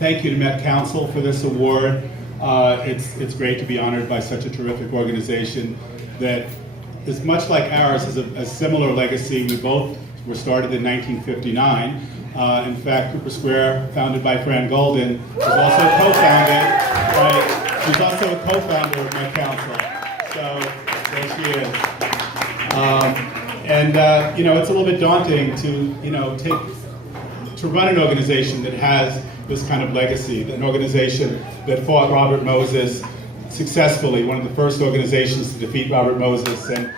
thank you to Met Council for this award. It's great to be honored by such a terrific organization that is much like ours, has a similar legacy. We both were started in 1959. In fact, Cooper Square, founded by Fran Golden, was also co-founded. Right? She's also a co-founder of Met Council. So there she is. You know, it's a little bit daunting to to run an organization that has this kind of legacy, an organization that fought Robert Moses successfully, one of the first organizations to defeat Robert Moses, and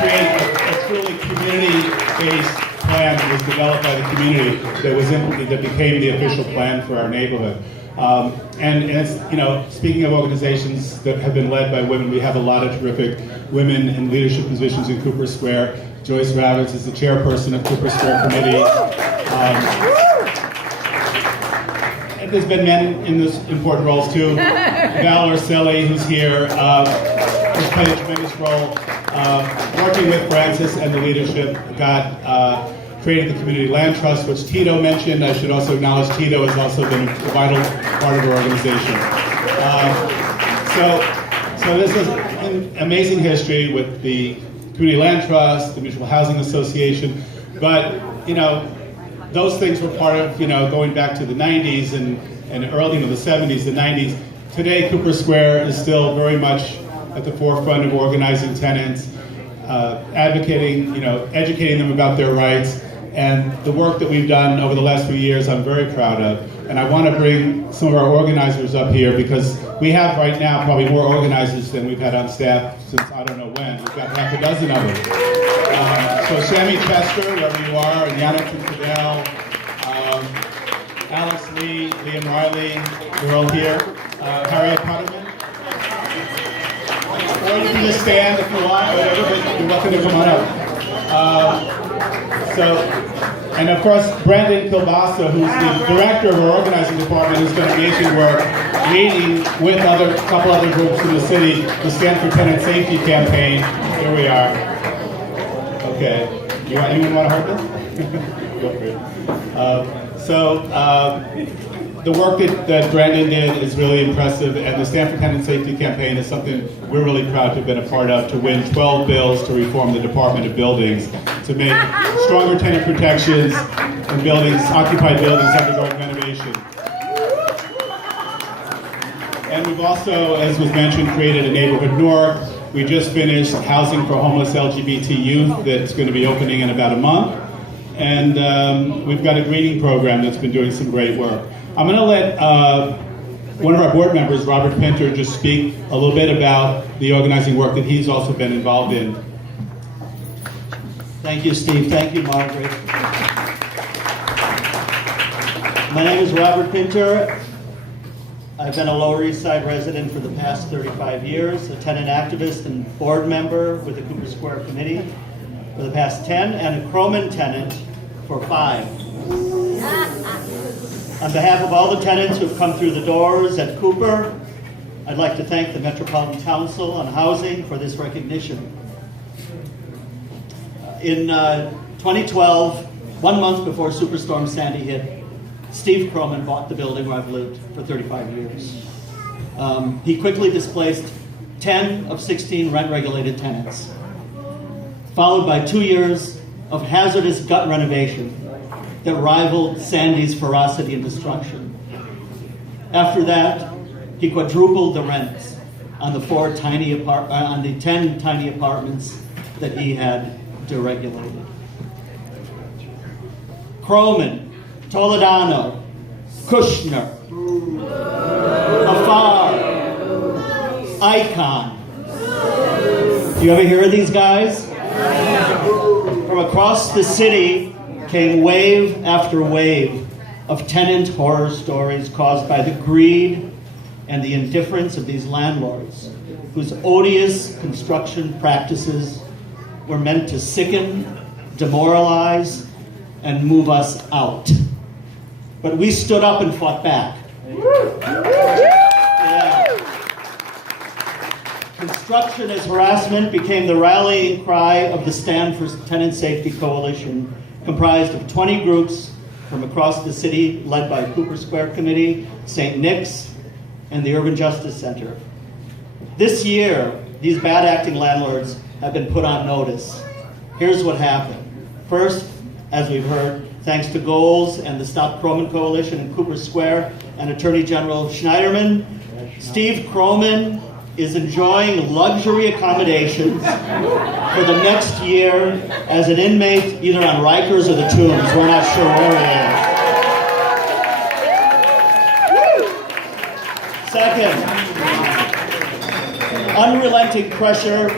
create a truly community-based plan that was developed by the community that became the official plan for our neighborhood. And it's, speaking of organizations that have been led by women, we have a lot of terrific women in leadership positions in Cooper Square. Joyce Ravitz is the chairperson of Cooper Square Committee. And there's been men in this important roles too. Val Orselli, who's here, has played a tremendous role working with Francis and the leadership. Created the Community Land Trust, which Tito mentioned. I should also acknowledge Tito has also been a vital part of our organization. So this is an amazing history with the Community Land Trust, the Mutual Housing Association, but those things were part of going back to the 90s and early the 70s, the 90s. Today, Cooper Square is still very much at the forefront of organizing tenants, advocating, educating them about their rights. And the work that we've done over the last few years, I'm very proud of. And I want to bring some of our organizers up here because we have right now probably more organizers than we've had on staff since I don't know when. We've got half a dozen of them. So Sammy Chester, wherever you are, and Yannick Fidel, Alex Lee, Liam Riley, they're all here. Harriet Potterman. Or you can just stand if you want, whatever, but you're welcome to come on up. And of course, Brandon Kilbasa, who's the director of our organizing department, who's done amazing work leading with a couple other groups in the city, the Stand for Tenant Safety campaign. Here we are. Okay. Anyone want to hold this? Go for it. The work that Brandon did is really impressive, and the Stand for Tenant Safety campaign is something we're really proud to have been a part of, to win 12 bills to reform the Department of Buildings, to make stronger tenant protections in buildings, occupied buildings undergoing renovation. And we've also, as was mentioned, created a Neighborhood North. We just finished housing for homeless LGBT youth that's going to be opening in about a month. And we've got a greening program that's been doing some great work. I'm going to let one of our board members, Robert Pinter, just speak a little bit about the organizing work that he's also been involved in. Thank you, Steve. Thank you, Margaret. My name is Robert Pinter. I've been a Lower East Side resident for the past 35 years, a tenant activist and board member with the Cooper Square Committee for the past 10, and a Croman tenant for 5. On behalf of all the tenants who've come through the doors at Cooper, I'd like to thank the Metropolitan Council on Housing for this recognition. In 2012, 1 month before Superstorm Sandy hit, Steve Croman bought the building where I've lived for 35 years. He quickly displaced 10 of 16 rent-regulated tenants, followed by 2 years of hazardous gut renovation that rivaled Sandy's ferocity and destruction. After that, he quadrupled the rents on the 10 tiny apartments that he had deregulated. Croman, Toledano, Kushner, Afar, Icon. You ever hear of these guys? From across the city came wave after wave of tenant horror stories caused by the greed and the indifference of these landlords, whose odious construction practices were meant to sicken, demoralize, and move us out. But we stood up and fought back. Yeah. Construction as harassment became the rallying cry of the Stand for Tenant Safety Coalition, comprised of 20 groups from across the city, led by Cooper Square Committee, St. Nick's, and the Urban Justice Center. This year, these bad acting landlords have been put on notice. Here's what happened. First, as we've heard, thanks to Goals and the Stop Croman Coalition in Cooper Square and Attorney General Schneiderman, Steve Croman is enjoying luxury accommodations for the next year as an inmate either on Rikers or the Tombs. We're not sure where it is. Second, unrelenting pressure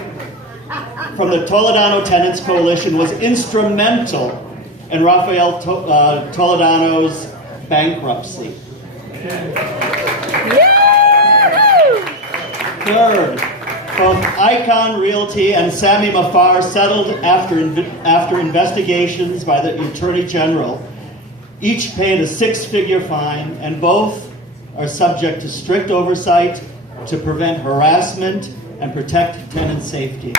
from the Toledano Tenants Coalition was instrumental in Rafael Toledano's bankruptcy. Third, both Icon Realty and Sammy Mafar settled after investigations by the Attorney General. Each paid a 6-figure fine, and both are subject to strict oversight to prevent harassment and protect tenant safety.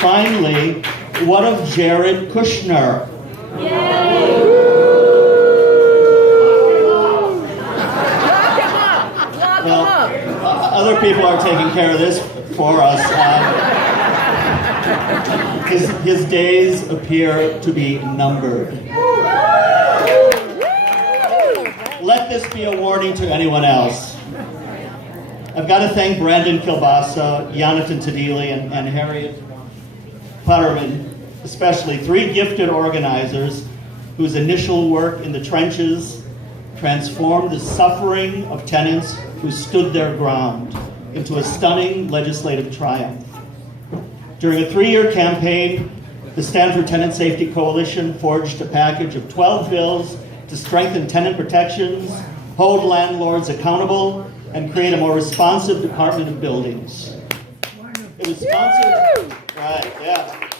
Finally, what of Jared Kushner? Well, other people are taking care of this for us. His days appear to be numbered. Let this be a warning to anyone else. I've got to thank Brandon Kilbasa, Jonathan Tadili, and Harriet Putterman, especially 3 gifted organizers whose initial work in the trenches transformed the suffering of tenants who stood their ground into a stunning legislative triumph. During a 3-year campaign, the Stand for Tenant Safety Coalition forged a package of 12 bills to strengthen tenant protections, hold landlords accountable, and create a more responsive Department of Buildings. It was sponsored,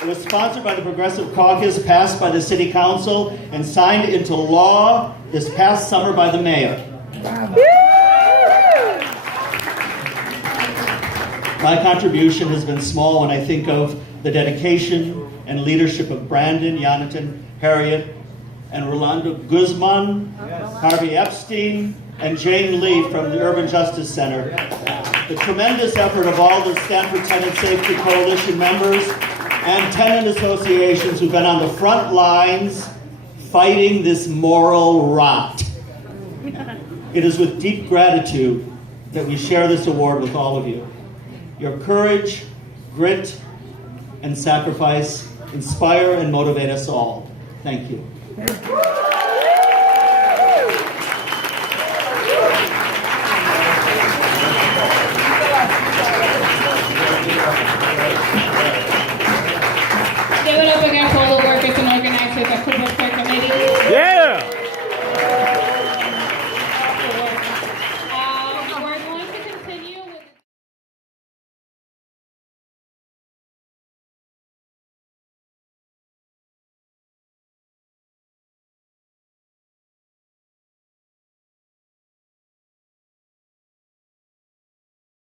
It was sponsored by the Progressive Caucus, passed by the City Council, and signed into law this past summer by the Mayor. My contribution has been small when I think of the dedication and leadership of Brandon, Jonathan, Harriet, and Rolando Guzman, Harvey Epstein, and Jane Lee from the Urban Justice Center. The tremendous effort of all the Stand for Tenant Safety Coalition members and tenant associations who've been on the front lines fighting this moral rot. It is with deep gratitude that we share this award with all of you. Your courage, grit, and sacrifice inspire and motivate us all. Thank you.